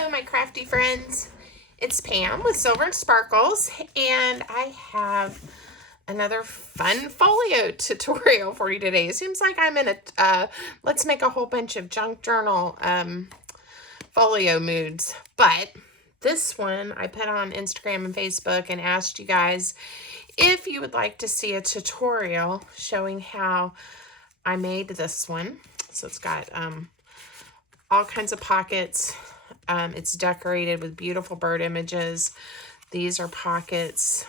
Hello, my crafty friends. It's Pam with Silver and Sparkles, and I have another fun folio tutorial for you today. It seems like I'm in a let's make a whole bunch of junk journal folio moods, but this one I put on Instagram and Facebook and asked you guys if you would like to see a tutorial showing how I made this one. So it's got all kinds of pockets. It's decorated with beautiful bird images. These are pockets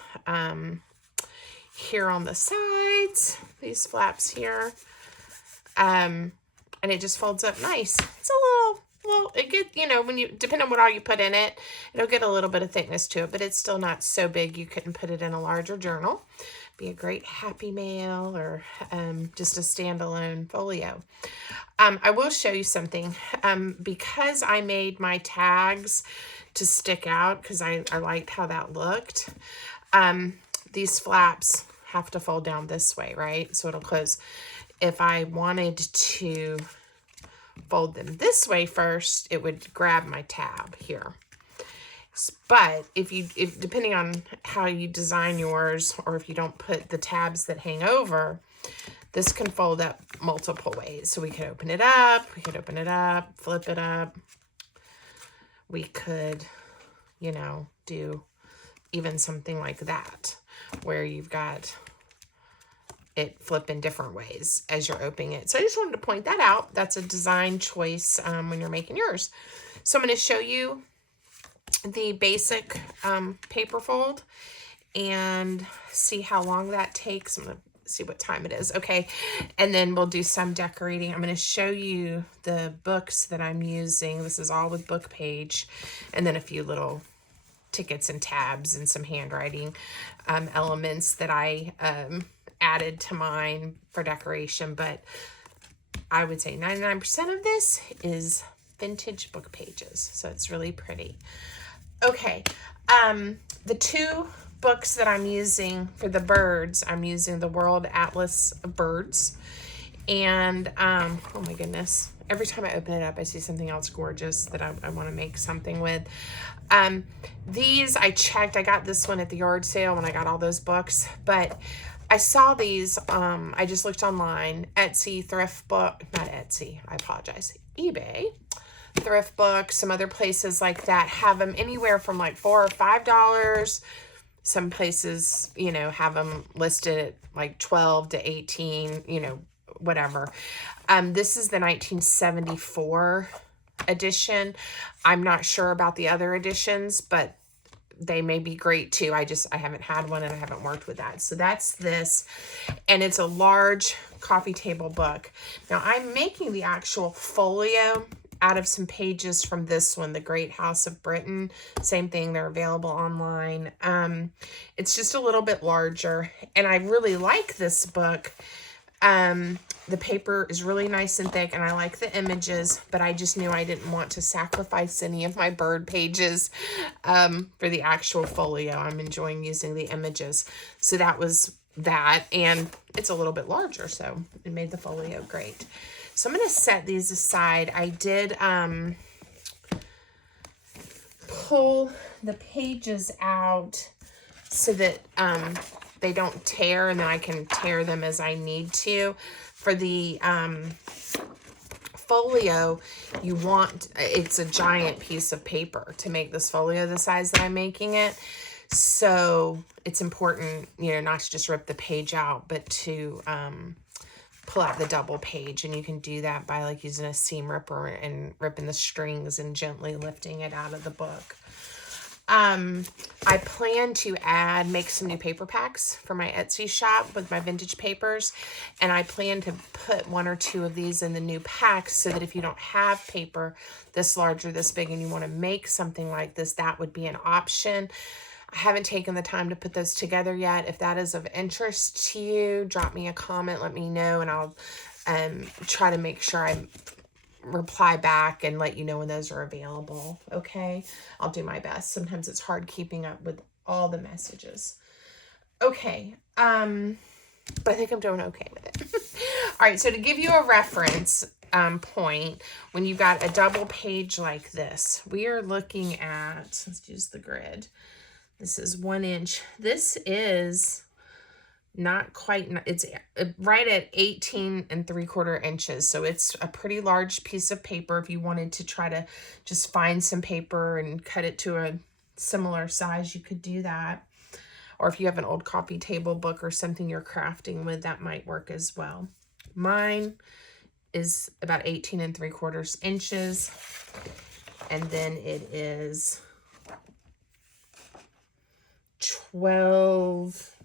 here on the sides, these flaps here. And it just folds up nice. It's a little, it get, you know, when you, depending on what all you put in it, it'll get a little bit of thickness to it, but it's still not so big you couldn't put it in a larger journal. Be a great happy mail or just a standalone folio. I will show you something. Because I made my tags to stick out because I liked how that looked. These flaps have to fold down this way, right? So it'll close. If I wanted to fold them this way first, it would grab my tab here. But if depending on how you design yours, or if you don't put the tabs that hang over, this can fold up multiple ways. So we could open it up, flip it up. We could, you know, do even something like that, where you've got it flip in different ways as you're opening it. So I just wanted to point that out. That's a design choice when you're making yours. So I'm going to show you the basic paper fold and see how long that takes. I'm going to see what time it is. Okay. And then we'll do some decorating. I'm going to show you the books that I'm using. This is all with book page, and then a few little tickets and tabs and some handwriting elements that I added to mine for decoration. But I would say 99% of this is vintage book pages. So it's really pretty. Okay. The two books that I'm using for the birds, I'm using the World Atlas of Birds. And, oh my goodness, every time I open it up, I see something else gorgeous that I want to make something with. These I checked. I got this one at the yard sale when I got all those books, but I saw these, I just looked online, Etsy, thrift book, not Etsy, I apologize, eBay, thrift book, some other places like that have them anywhere from like $4 or $5. Some places, you know, have them listed at like 12 to 18, you know, whatever. This is the 1974 edition. I'm not sure about the other editions, but they may be great too. I haven't had one and I haven't worked with that. So that's this, and it's a large coffee table book. Now I'm making the actual folio out of some pages from this one, The Great House of Britain. Same thing, they're available online. It's just a little bit larger, and I really like this book. The paper is really nice and thick, and I like the images, but I just knew I didn't want to sacrifice any of my bird pages for the actual folio. I'm enjoying using the images. So that was that, and it's a little bit larger, so it made the folio great. So I'm going to set these aside. I did pull the pages out so that they don't tear, and then I can tear them as I need to. For the folio, it's a giant piece of paper to make this folio the size that I'm making it. So it's important, you know, not to just rip the page out, but to pull out the double page, and you can do that by like using a seam ripper and ripping the strings and gently lifting it out of the book. I plan to make some new paper packs for my Etsy shop with my vintage papers, and I plan to put 1 or 2 of these in the new packs so that if you don't have paper this large or this big and you want to make something like this, that would be an option. I haven't taken the time to put those together yet. If that is of interest to you, drop me a comment, let me know, and I'll try to make sure I reply back and let you know when those are available. Okay, I'll do my best. Sometimes it's hard keeping up with all the messages. Okay, but I think I'm doing okay with it. All right, so to give you a reference, point, when you've got a double page like this, we are looking at, let's use the grid. This is 1 inch. This is not quite, it's right at 18 3/4 inches. So it's a pretty large piece of paper. If you wanted to try to just find some paper and cut it to a similar size, you could do that. Or if you have an old coffee table book or something you're crafting with, that might work as well. Mine is about 18 3/4 inches. And then it is 12,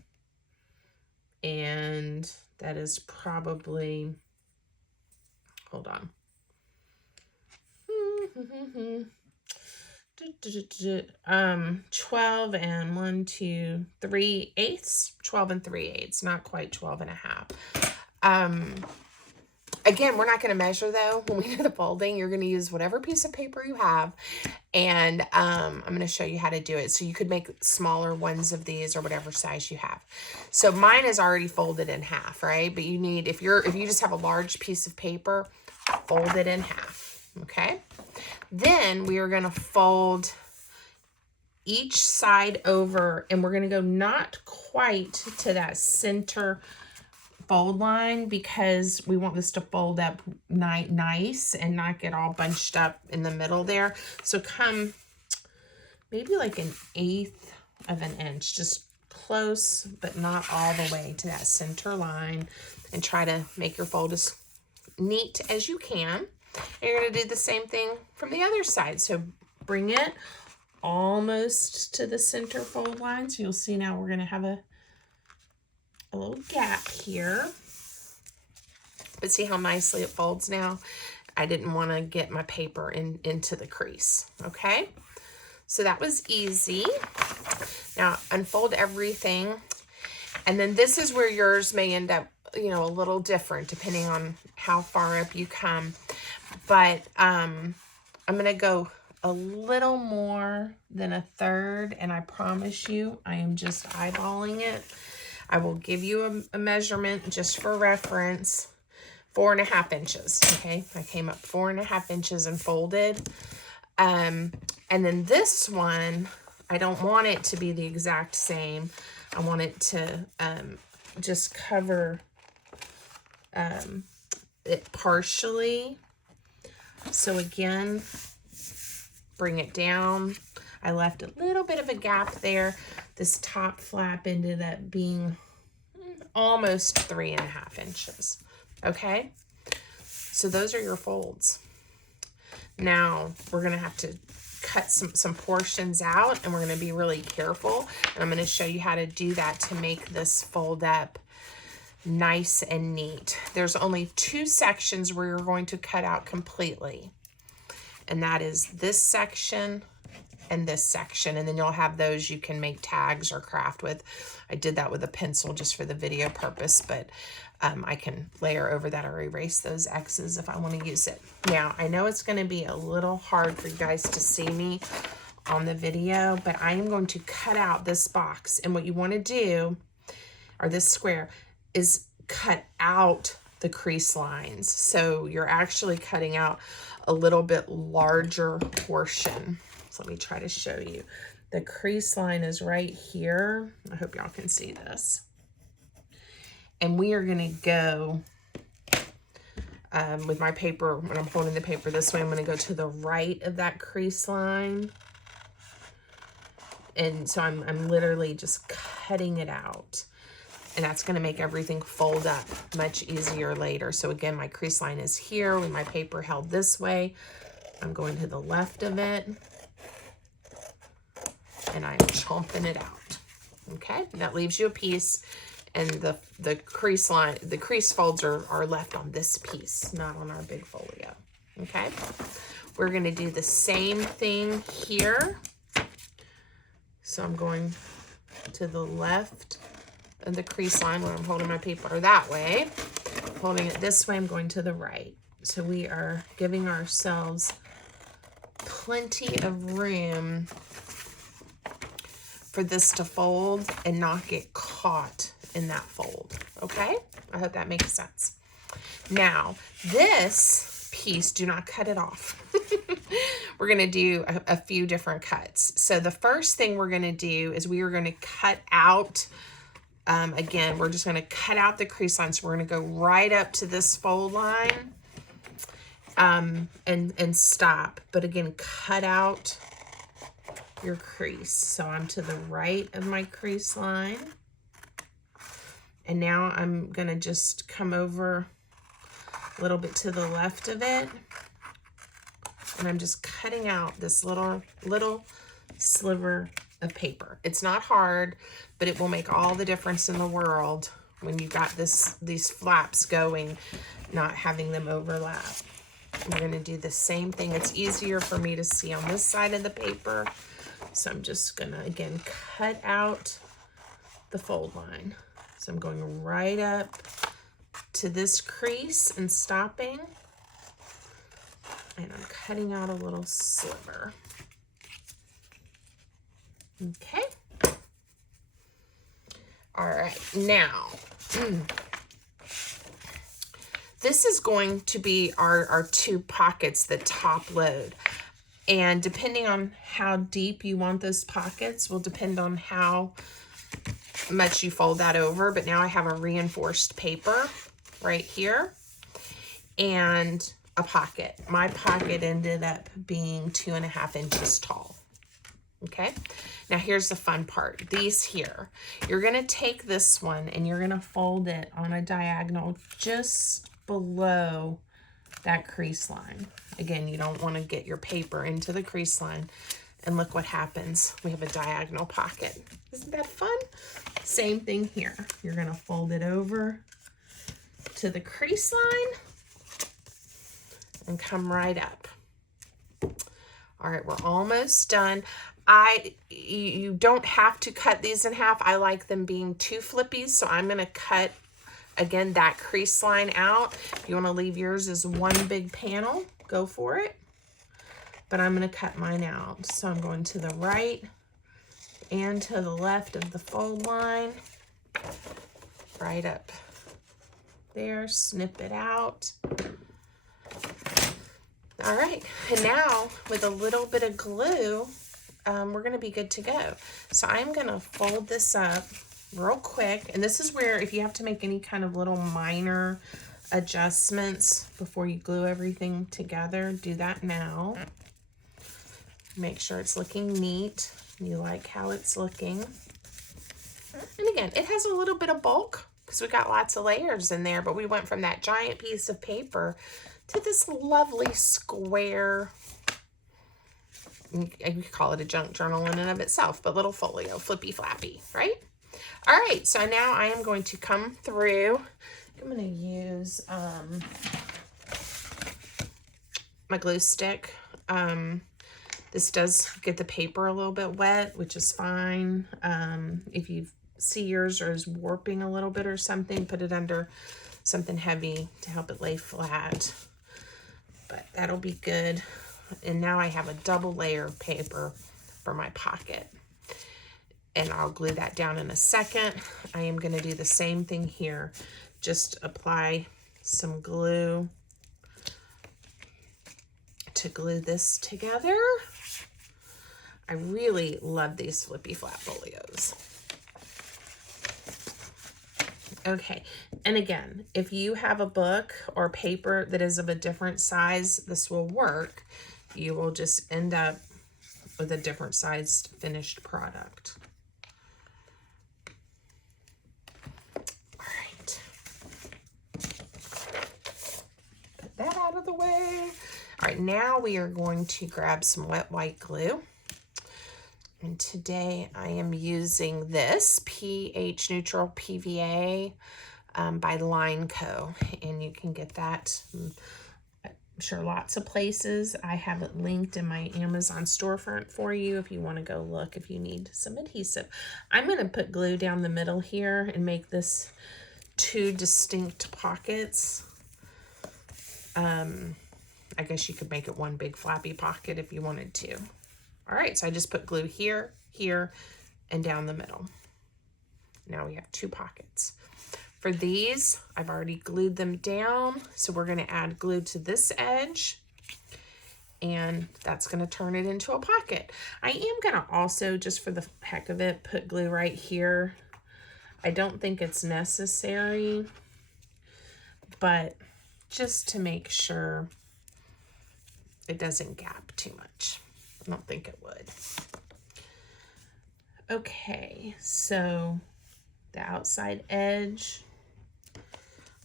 and that is probably, hold on. 12 and 1, 2, 3/8, 12 3/8, not quite 12 1/2. Again, we're not going to measure though. When we do the folding, you're going to use whatever piece of paper you have. And I'm going to show you how to do it. So you could make smaller ones of these or whatever size you have. So mine is already folded in half, right? But you need, if you just have a large piece of paper, fold it in half, okay? Then we are going to fold each side over, and we're going to go not quite to that center fold line, because we want this to fold up nice and not get all bunched up in the middle there. So come maybe like 1/8 of an inch, just close, but not all the way to that center line, and try to make your fold as neat as you can. And you're going to do the same thing from the other side. So bring it almost to the center fold line. So you'll see now we're going to have a little gap here, but see how nicely it folds now? I didn't want to get my paper into the crease. Okay, so that was easy. Now unfold everything, and then this is where yours may end up, you know, a little different depending on how far up you come. But I'm gonna go a little more than 1/3, and I promise you I am just eyeballing it. I will give you a measurement just for reference. 4 1/2 inches, okay? I came up 4 1/2 inches and folded. And then this one, I don't want it to be the exact same. I want it to just cover it partially. So again, bring it down. I left a little bit of a gap there. This top flap ended up being almost 3 1/2 inches. Okay, so those are your folds. Now we're gonna have to cut some portions out, and we're gonna be really careful. And I'm gonna show you how to do that to make this fold up nice and neat. There's only 2 sections where you're going to cut out completely, and that is this section and this section, and then you'll have those you can make tags or craft with. I did that with a pencil just for the video purpose, but I can layer over that or erase those X's if I want to use it. Now, I know it's going to be a little hard for you guys to see me on the video, but I am going to cut out this box, and what you want to do, or this square, is cut out the crease lines. So you're actually cutting out a little bit larger portion. So let me try to show you. The crease line is right here. I hope y'all can see this. And we are gonna go with my paper, when I'm holding the paper this way, I'm gonna go to the right of that crease line. And so I'm literally just cutting it out. And that's gonna make everything fold up much easier later. So again, my crease line is here with my paper held this way. I'm going to the left of it, and I'm chomping it out. Okay, and that leaves you a piece, and the crease line, the crease folds are left on this piece, not on our big folio. Okay, we're gonna do the same thing here. So I'm going to the left of the crease line when I'm holding my paper that way. Holding it this way, I'm going to the right. So we are giving ourselves plenty of room for this to fold and not get caught in that fold. Okay, I hope that makes sense. Now this piece, do not cut it off. We're going to do a few different cuts. So the first thing we're going to do is we are going to cut out, again, we're just going to cut out the crease line. So we're going to go right up to this fold line and stop. But again, cut out your crease. So I'm to the right of my crease line. And now I'm going to just come over a little bit to the left of it. And I'm just cutting out this little sliver of paper. It's not hard, but it will make all the difference in the world when you got these flaps going, not having them overlap. We're going to do the same thing. It's easier for me to see on this side of the paper. So I'm just going to, again, cut out the fold line. So I'm going right up to this crease and stopping. And I'm cutting out a little sliver. Okay. All right, now, this is going to be our two pockets, the top load. And depending on how deep you want those pockets will depend on how much you fold that over. But now I have a reinforced paper right here and a pocket. My pocket ended up being 2.5 inches tall. Okay, now here's the fun part. These here, you're going to take this one and you're going to fold it on a diagonal just below that crease line. Again, you don't want to get your paper into the crease line. And look what happens. We have a diagonal pocket. Isn't that fun? Same thing here. You're going to fold it over to the crease line and come right up. All right, we're almost done. You don't have to cut these in half. I like them being two flippies, so I'm going to cut, again, that crease line out. If you want to leave yours as one big panel, go for it. But I'm going to cut mine out. So I'm going to the right and to the left of the fold line, right up there, snip it out. All right, and now with a little bit of glue, we're going to be good to go. So I'm going to fold this up real quick. And this is where if you have to make any kind of little minor adjustments before you glue everything together, do that now. Make sure it's looking neat. You like how it's looking. And again, it has a little bit of bulk because we got lots of layers in there, but we went from that giant piece of paper to this lovely square, you could call it a junk journal in and of itself, but little folio, flippy flappy, right? All right, so now I am going to come through. I'm going to use my glue stick. This does get the paper a little bit wet, which is fine. If you see yours is warping a little bit or something, put it under something heavy to help it lay flat. But that'll be good. And now I have a double layer of paper for my pocket. And I'll glue that down in a second. I am going to do the same thing here. Just apply some glue to glue this together. I really love these flippy flap folios. Okay, and again, if you have a book or paper that is of a different size, this will work. You will just end up with a different sized finished product. All right. Put that out of the way. All right, now we are going to grab some wet white glue. And today I am using this pH Neutral PVA by Line Co. And you can get that, I'm sure, lots of places. I have it linked in my Amazon storefront for you if you want to go look if you need some adhesive. I'm going to put glue down the middle here and make this two distinct pockets. I guess you could make it one big flappy pocket if you wanted to. All right, so I just put glue here, here, and down the middle. Now we have two pockets. For these, I've already glued them down. So we're going to add glue to this edge. And that's going to turn it into a pocket. I am going to also, just for the heck of it, put glue right here. I don't think it's necessary, but just to make sure it doesn't gap too much. I don't think it would. Okay, so the outside edge,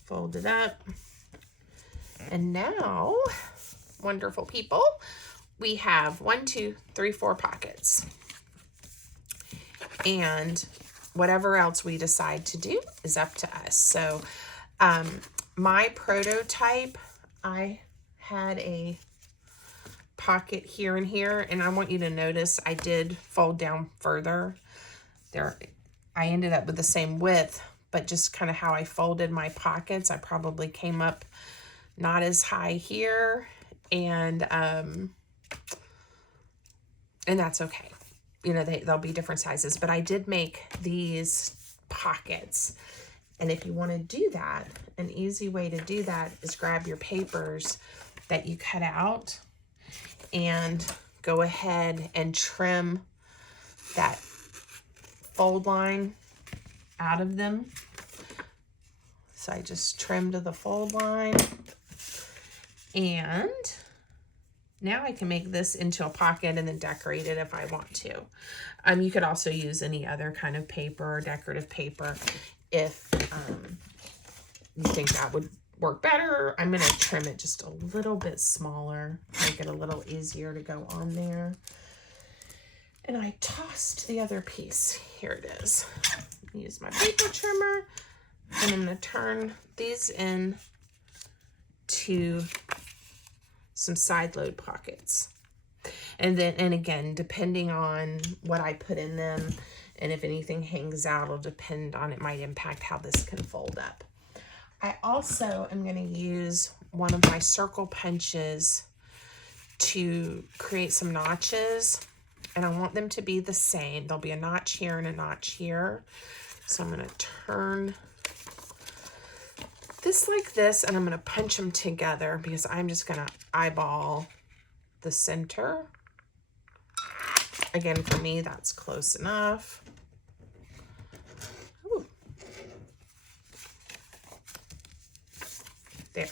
fold it up. And now, wonderful people, we have 1, 2, 3, 4 pockets. And whatever else we decide to do is up to us. So my prototype, I had a pocket here and here, and I want you to notice I did fold down further. There, I ended up with the same width, but just kind of how I folded my pockets, I probably came up not as high here, and that's okay. You know, they'll be different sizes, but I did make these pockets. And if you want to do that, an easy way to do that is grab your papers that you cut out and go ahead and trim that fold line out of them. So I just trimmed the fold line, and now I can make this into a pocket and then decorate it if I want to. You could also use any other kind of paper or decorative paper if you think that would work better. I'm going to trim it just a little bit smaller, make it a little easier to go on there. And I tossed the other piece. Here it is. Use my paper trimmer, and I'm going to turn these in to some side load pockets. And then, and again, depending on what I put in them, and if anything hangs out, will depend on, it might impact how this can fold up. I also am going to use one of my circle punches to create some notches, and I want them to be the same. There'll be a notch here and a notch here. So I'm going to turn this like this, and I'm going to punch them together because I'm just going to eyeball the center. Again, for me, that's close enough. Ooh. There.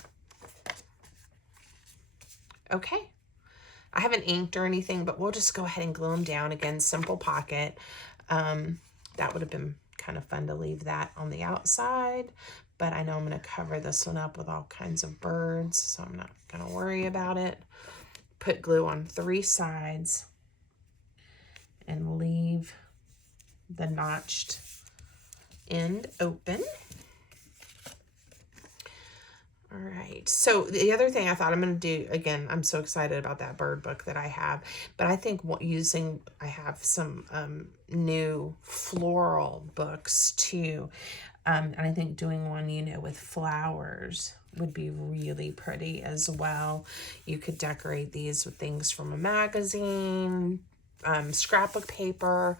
Okay. I haven't inked or anything, but we'll just go ahead and glue them down. Again, simple pocket. That would have been kind of fun to leave that on the outside, but I know I'm going to cover this one up with all kinds of birds, so I'm not going to worry about it. Put glue on 3 sides and leave the notched end open. All right, so the other thing I thought I'm going to do, again, I'm so excited about that bird book that I have, but I think I have some new floral books too, and I think doing one, you know, with flowers would be really pretty as well. You could decorate these with things from a magazine, scrapbook paper,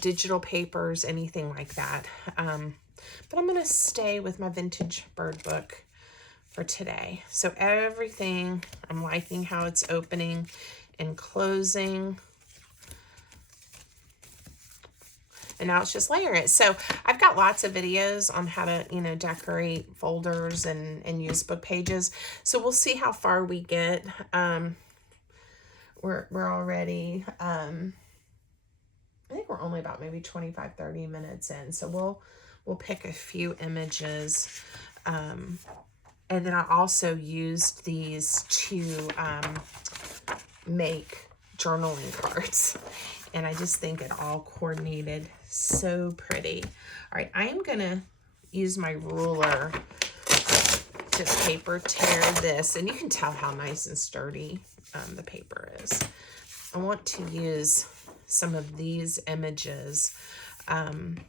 digital papers, anything like that. But I'm going to stay with my vintage bird book for today. So everything, I'm liking how it's opening and closing. And now it's just layering it. So I've got lots of videos on how to, you know, decorate folders and use book pages. So we'll see how far we get. We're already, I think we're only about maybe 25-30 minutes in. So we'll pick a few images. And then I also used these to make journaling cards. And I just think it all coordinated so pretty. All right, I am going to use my ruler to paper tear this. And you can tell how nice and sturdy the paper is. I want to use some of these images. And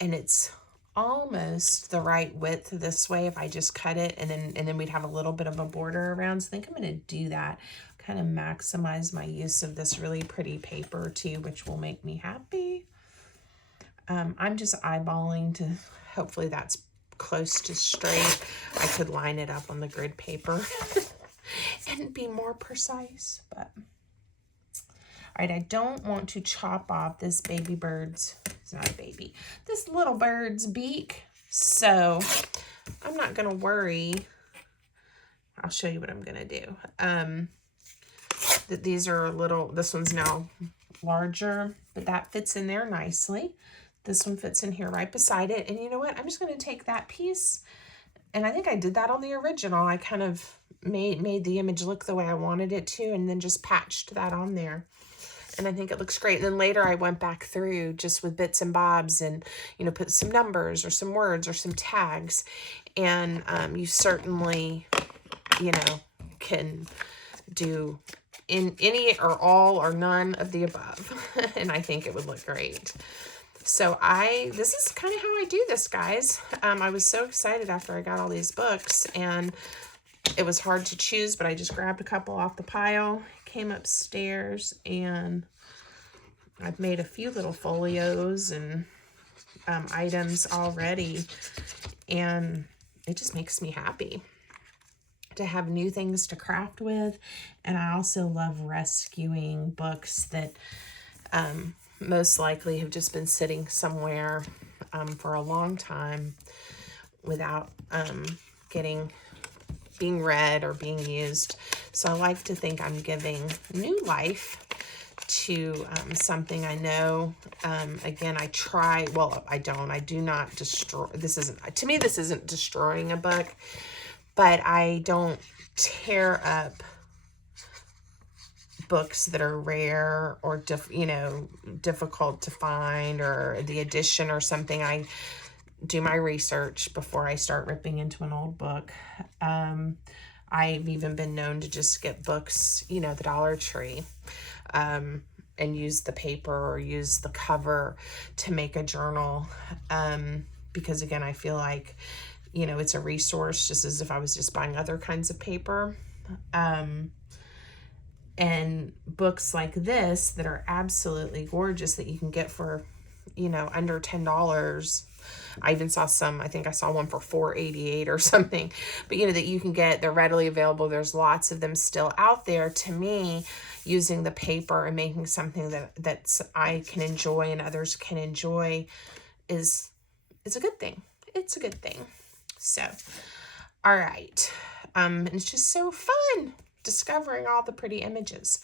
it's almost the right width this way if I just cut it, and then we'd have a little bit of a border around. So I think I'm going to do that, kind of maximize my use of this really pretty paper too, which will make me happy. I'm just eyeballing to, hopefully that's close to straight. I could line it up on the grid paper and be more precise, but all right, I don't want to chop off this baby bird's, it's not a baby, this little bird's beak. So I'm not gonna worry. I'll show you what I'm gonna do. That these are a little, this one's now larger, but that fits in there nicely. This one fits in here right beside it. And you know what? I'm just gonna take that piece, and I think I did that on the original. I kind of made the image look the way I wanted it to, and then just patched that on there. And I think it looks great. And then later I went back through just with bits and bobs and, you know, put some numbers or some words or some tags. And you certainly, you know, can do in any or all or none of the above. And I think it would look great. So this is kind of how I do this, guys. I was so excited after I got all these books, and it was hard to choose, but I just grabbed a couple off the pile, came upstairs, and I've made a few little folios and items already, and it just makes me happy to have new things to craft with. And I also love rescuing books that most likely have just been sitting somewhere for a long time without being read or being used. So I like to think I'm giving new life to something I know. Again, I try, well, I do not destroy, to me, this isn't destroying a book, but I don't tear up books that are rare or difficult to find, or the edition or something. I do my research before I start ripping into an old book. I've even been known to just get books, you know, the Dollar Tree, and use the paper or use the cover to make a journal. Because again, I feel like, you know, it's a resource just as if I was just buying other kinds of paper. And books like this that are absolutely gorgeous that you can get for, you know, under $10. I even saw some, I think I saw one for $4.88 or something, but you know, that you can get, they're readily available. There's lots of them still out there. To me, using the paper and making something that I can enjoy and others can enjoy is a good thing. It's a good thing. So, all right. And it's just so fun discovering all the pretty images.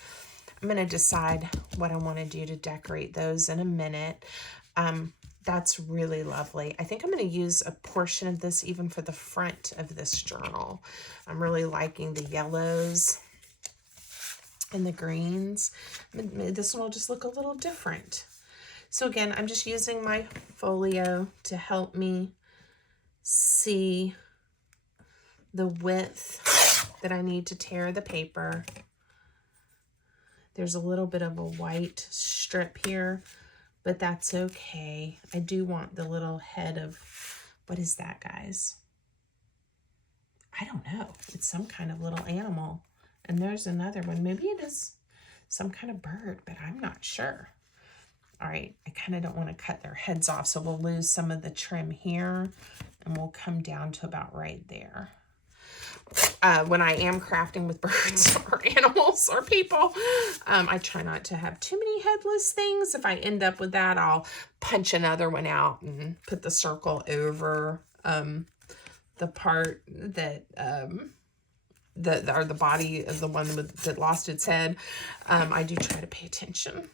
I'm going to decide what I want to do to decorate those in a minute. That's really lovely. I think I'm going to use a portion of this even for the front of this journal. I'm really liking the yellows and the greens. This one will just look a little different. So again, I'm just using my folio to help me see the width that I need to tear the paper. There's a little bit of a white strip here, but that's okay. I do want the little head of, what is that, guys? I don't know. It's some kind of little animal. And there's another one. Maybe it is some kind of bird, but I'm not sure. All right, I kind of don't want to cut their heads off, so we'll lose some of the trim here, and we'll come down to about right there. When I am crafting with birds or animals or people, I try not to have too many headless things. If I end up with that, I'll punch another one out and put the circle over the part that or the body of the one that lost its head. I do try to pay attention,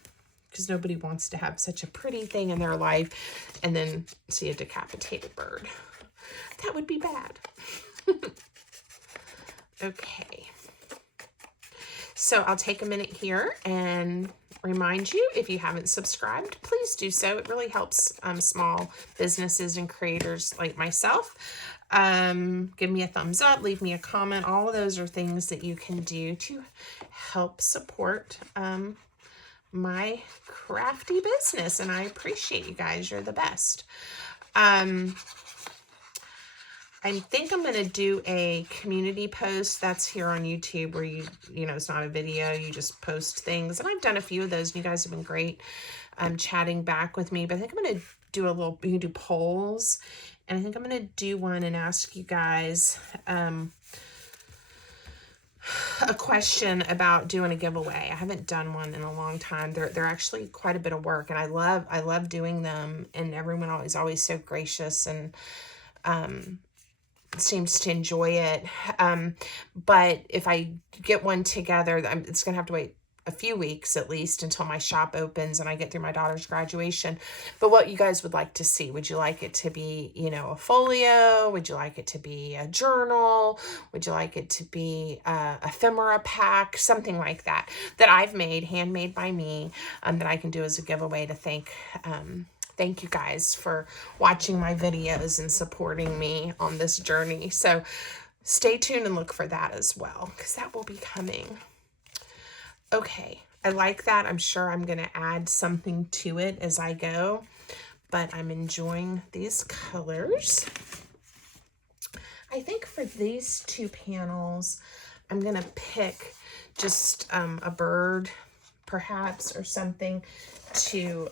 because nobody wants to have such a pretty thing in their life and then see a decapitated bird. That would be bad. Okay. So I'll take a minute here and remind you, if you haven't subscribed, please do so. It really helps small businesses and creators like myself. Give me a thumbs up, leave me a comment. All of those are things that you can do to help support my crafty business, and I appreciate you guys. You're the best. I think I'm going to do a community post that's here on YouTube, where you know, it's not a video, you just post things. And I've done a few of those, and you guys have been great chatting back with me. But I think I'm going to do you can do polls. And I think I'm going to do one and ask you guys a question about doing a giveaway. I haven't done one in a long time. They're actually quite a bit of work, and I love doing them, and everyone is always so gracious and seems to enjoy it. But if I get one together, it's gonna have to wait a few weeks at least until my shop opens and I get through my daughter's graduation. But what you guys would like to see? Would you like it to be, you know, a folio? Would you like it to be a journal? Would you like it to be a ephemera pack? Something like that I've made, handmade by me, that I can do as a giveaway to thank you guys for watching my videos and supporting me on this journey. So stay tuned and look for that as well, because that will be coming. Okay, I like that. I'm sure I'm going to add something to it as I go, but I'm enjoying these colors. I think for these two panels, I'm going to pick just a bird, perhaps, or something to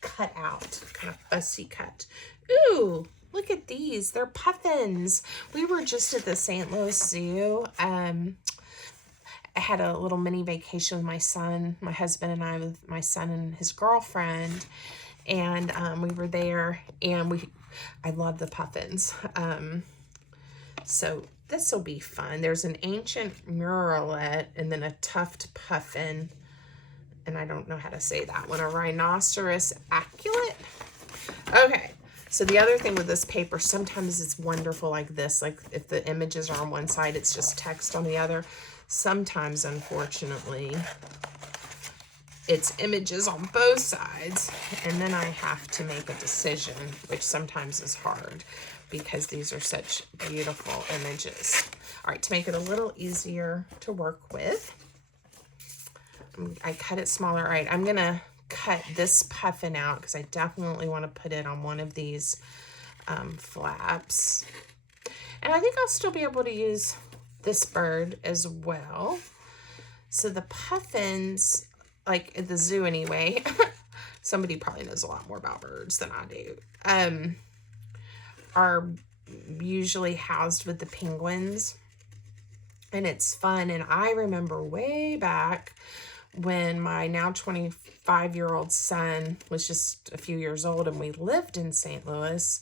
cut out, kind of fussy cut. Ooh, look at these. They're puffins. We were just at the St. Louis Zoo. I had a little mini vacation with my son, my husband and I, with my son and his girlfriend, and we were there, and I love the puffins. So this will be fun. There's an ancient murrelet and then a tuft puffin, and I don't know how to say that one, a rhinoceros aculet. Okay. So the other thing with this paper, sometimes it's wonderful like this, like if the images are on one side, it's just text on the other. Sometimes, unfortunately, it's images on both sides, and then I have to make a decision, which sometimes is hard because these are such beautiful images. All right, to make it a little easier to work with, I cut it smaller. All right, I'm gonna cut this puffin out because I definitely want to put it on one of these flaps. And I think I'll still be able to use this bird as well. So the puffins, like at the zoo anyway, somebody probably knows a lot more about birds than I do, are usually housed with the penguins. And it's fun. And I remember way back when my now 25-year-old son was just a few years old and we lived in St. Louis,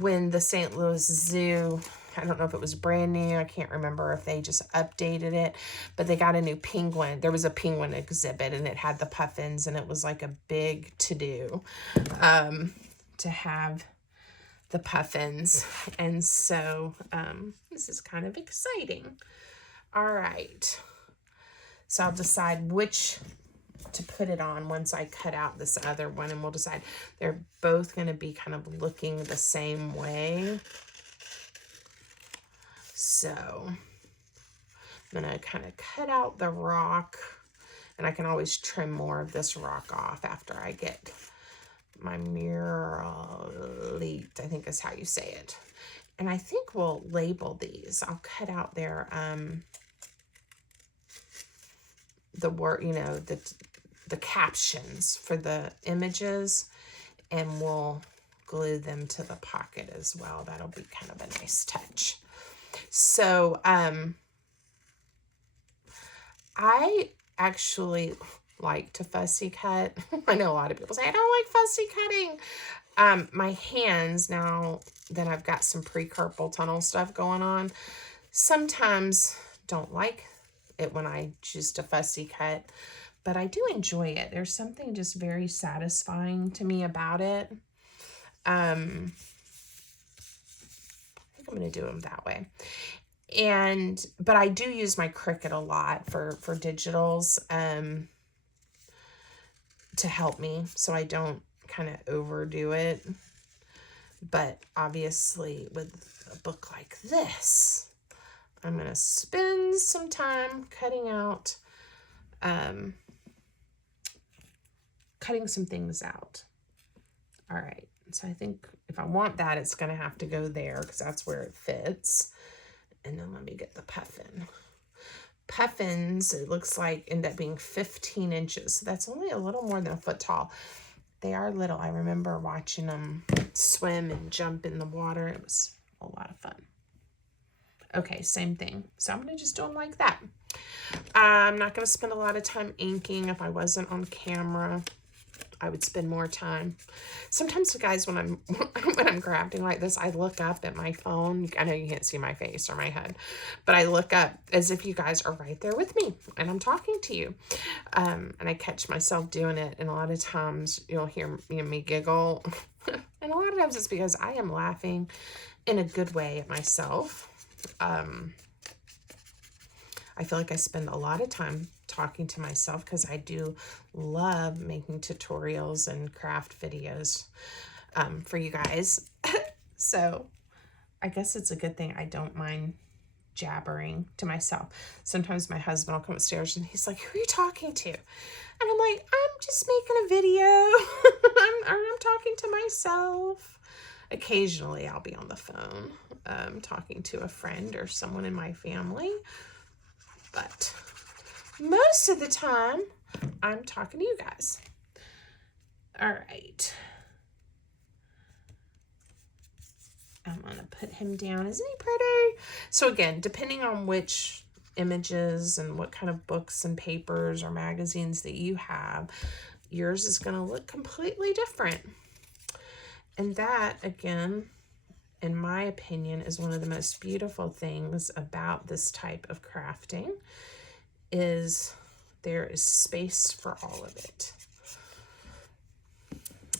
when the St. Louis Zoo, I don't know if it was brand new, I can't remember if they just updated it, but they got a new penguin. There was a penguin exhibit and it had the puffins, and it was like a big to-do to have the puffins. And so this is kind of exciting. All right. So I'll decide which to put it on once I cut out this other one, and we'll decide. They're both going to be kind of looking the same way. So I'm going to kind of cut out the rock, and I can always trim more of this rock off after I get my murrelet, I think is how you say it. And I think we'll label these. I'll cut out their the word, you know, the captions for the images, and we'll glue them to the pocket as well. That'll be kind of a nice touch. So I actually like to fussy cut. I know a lot of people say I don't like fussy cutting. My hands, now that I've got some pre-carpal tunnel stuff going on, sometimes don't like it when I choose to fussy cut, but I do enjoy it. There's something just very satisfying to me about it. I think I'm going to do them that way. But I do use my Cricut a lot for digitals to help me, so I don't kind of overdo it. But obviously with a book like this, I'm going to spend some time cutting out, cutting some things out. All right. So I think if I want that, it's going to have to go there because that's where it fits. And then let me get the puffin. puffins, it looks like, end up being 15 inches. So that's only a little more than a foot tall. They are little. I remember watching them swim and jump in the water. It was a lot of fun. Okay, same thing. So I'm going to just do them like that. I'm not going to spend a lot of time inking. If I wasn't on camera, I would spend more time. Sometimes, guys, when I'm crafting like this, I look up at my phone. I know you can't see my face or my head, but I look up as if you guys are right there with me and I'm talking to you. And I catch myself doing it, and a lot of times you'll hear me giggle. And a lot of times it's because I am laughing in a good way at myself. I feel like I spend a lot of time talking to myself because I do love making tutorials and craft videos for you guys. So I guess it's a good thing I don't mind jabbering to myself. Sometimes my husband will come upstairs and he's like, "Who are you talking to?" And I'm like, "I'm just making a video." I'm talking to myself. Occasionally I'll be on the phone talking to a friend or someone in my family. But most of the time, I'm talking to you guys. All right. I'm going to put him down. Isn't he pretty? So again, depending on which images and what kind of books and papers or magazines that you have, yours is going to look completely different. And that, again, in my opinion, is one of the most beautiful things about this type of crafting, is there is space for all of it.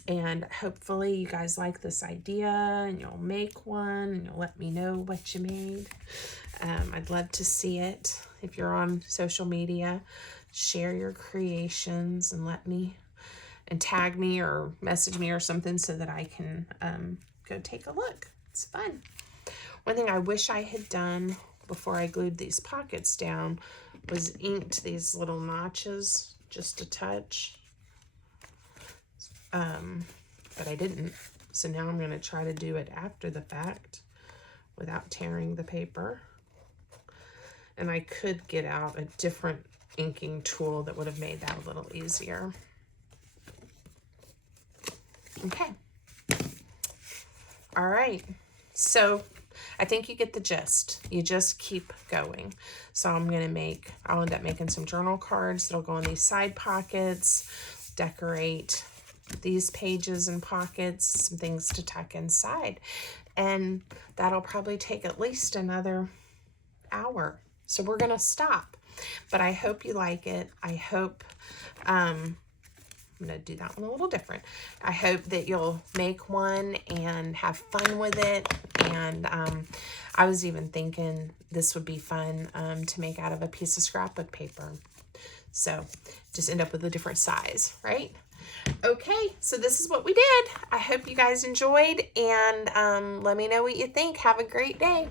And hopefully you guys like this idea and you'll make one and you'll let me know what you made. I'd love to see it. If you're on social media, share your creations and let me, and tag me or message me or something so that I can go take a look. It's fun. One thing I wish I had done before I glued these pockets down was inked these little notches just a touch. But I didn't. So now I'm going to try to do it after the fact without tearing the paper. And I could get out a different inking tool that would have made that a little easier. Okay. All right. So I think you get the gist. You just keep going. So I'll end up making some journal cards that'll go in these side pockets, decorate these pages and pockets, some things to tuck inside. And that'll probably take at least another hour. So we're going to stop. But I hope you like it. I hope, I'm going to do that one a little different. I hope that you'll make one and have fun with it. And I was even thinking this would be fun to make out of a piece of scrapbook paper. So just end up with a different size, right? Okay, so this is what we did. I hope you guys enjoyed, and let me know what you think. Have a great day.